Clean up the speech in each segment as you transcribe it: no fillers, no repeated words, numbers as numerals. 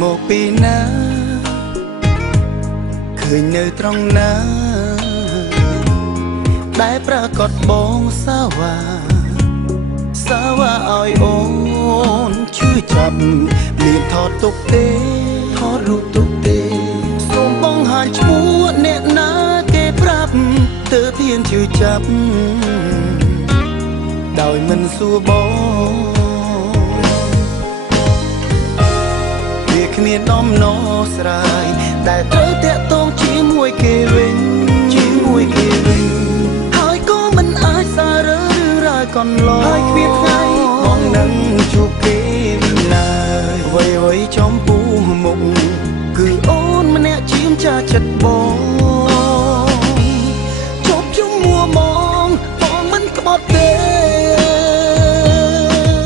មកពីណាឃើញនៅត្រង់ណាដែលប្រកាសបងសាវ៉ាឲ្យអូនជឿចាប់មានថតទុកទេថតរូបទុកទេសូមបងហាញឈ្មោះអ្នកណាគេប្រាប់ទើបហ៊ានជឿចាប់ដោយមិនសួរបងវាគ្មានដំណោះស្រាយដែលត្រូវតាក់ទងជាមួយគេវិញហើយក៏មិនអាចសាររឿងរ៉ាវកន្លងហើយគ្មានថ្ងៃបងនឹងជួបគេវិញឡើយអ្វីចំពោះមុខគឺអូនម្នាក់ជាមចាចិត្តបងជប់ជុំមួបងមិនក្បត់ទេ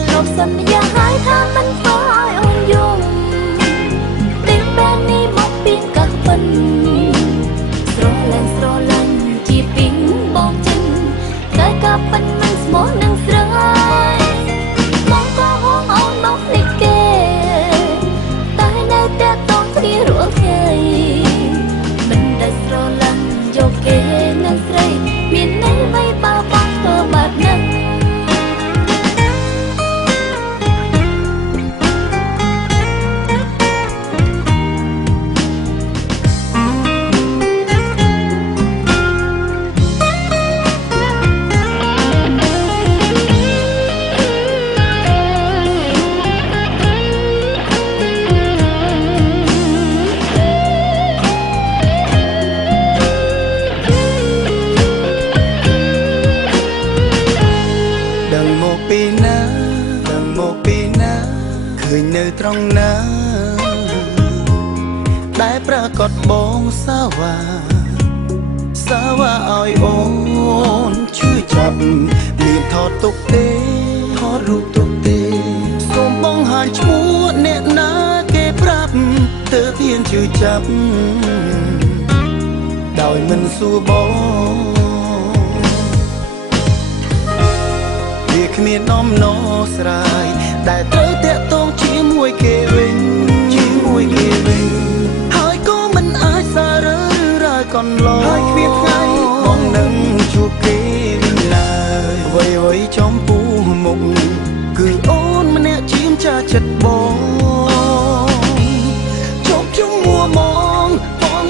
ខ្ញុំសន្យាហើយថាមិនធ្វើឲ្យអូនយំពីពេលនេះមកពីកាក់ពិនស្រឡាញ់ជាពីងបងចិនតែកាក់ពិនមិនស្មោះនឹងស្រ័យមកក៏ហងអូនមកភ្លេចគេតែនៅតែតងគ្នារួចថ្ងៃមិនដែលស្រឡាញ់យកគេនឹងស្រីមានន័យអ្វីបើបងធ្វើបែបហ្នឹងឃើញនៅត្រង់ណាដែលប្រកាសបងសាវ៉ាឲ្យអូនជឿចាប់មានថតទុកទេថតរូបទុកទេសូមបងហាញឈ្មោះអ្នកណាគេប្រាប់ទើបហ៊ានជឿចាប់ដោយមិនសួរបងវាគ្មានដំណោះស្រាយដែលត្រូវតាក់ទងជាមួយគេវិញហើយក៏មិនអាចសាររឿងរ៉ាវកន្លងហើយគ្មានថ្ងៃបងនឹងជួបគេវិញឡើយអ្វីចំពោះមុខគឺអូនម្នាក់ជាមចាចិត្តបងជប់ជុំមួបង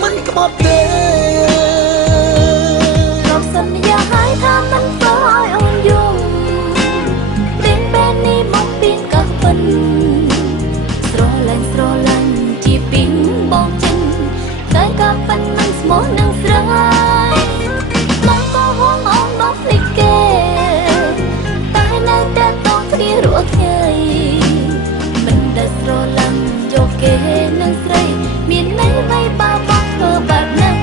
មិនក្បត់ទេខ្ញុំសន្យាហើយថាមិនធ្វើឲ្យអូនយំស្រឡាញ់ជាពីងបងចិនតែក៏ប៉ិនមិនស្មោះនឹងស្រ័យមកក៏ហងអូនមកភ្លេចគេតែនៅតែតងគ្នារួចថ្ងៃមិនដែលស្រឡាញ់យកគេនឹងស្រីមានន័យអ្វីបើបងធ្វើបែបហ្នឹង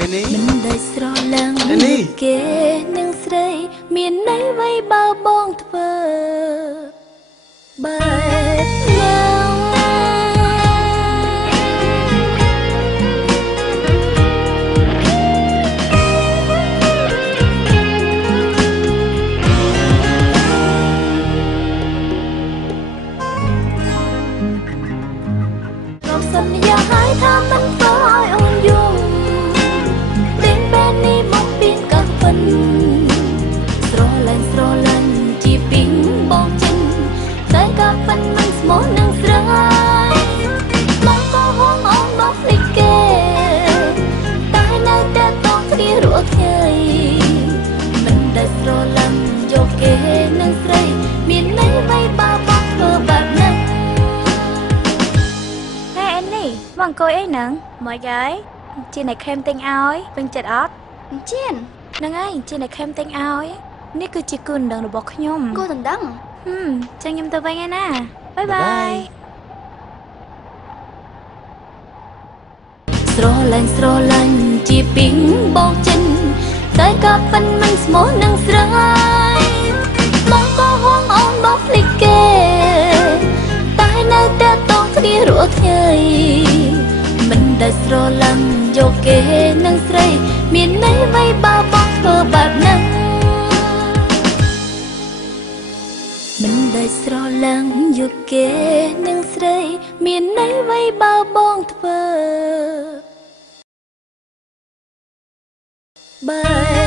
មិនដែលស្រឡាញ់គេនឹងស្រីមានន័យអ្វីបើបងធ្វើបែបយ៉ាងខ្ញុំសន្យាហើយថាមិនធ្វើឲ្យអូនយំពីពេលនេះមកពីកាក់ពិនស្រឡាញ់ជាពីងបងចិនតែក៏ប៉ិនមិនស្មោះនឹងស្រ័យមកក៏ហងអូនមកភ្លេចគេតែនៅតែតងគ្នារួចថ្ងៃមិនដែលស្រឡាញ់យកគេនឹងស្រីមានន័យអ្វីបើបងធ្វើបែបហ្នឹងហេអេនេះបងអង្គុយអីហ្នឹងមកហើយជាអ្នកខេមទិញឲ្យពេញចិត្តអត់ជាហ្នឹងហើយជាអ្នកខេមទិញឲ្យនេះគឺជាគូដណ្ដឹងរបស់ខ្ញុំគូដណ្ដឹងចឹងខ្ញុំទៅវិញឯណាបាយបាយស្រឡាញ់ជាពីងបងចិនតែក៏ប៉ិនមិនស្មោះនឹងស្រ័យមកក៏ហងអូនមកភ្លេចគេតែនៅតែតងគ្នារួចថ្ងៃមិនដែលស្រឡាញ់យកគេនឹងស្រីមានន័យអ្វីបើបងធ្វើបែបហ្នឹង អ មិនដែលស្រឡាំងយកគេនឹងស្រីមានន័យអ្វីបើបងធ្វើបែ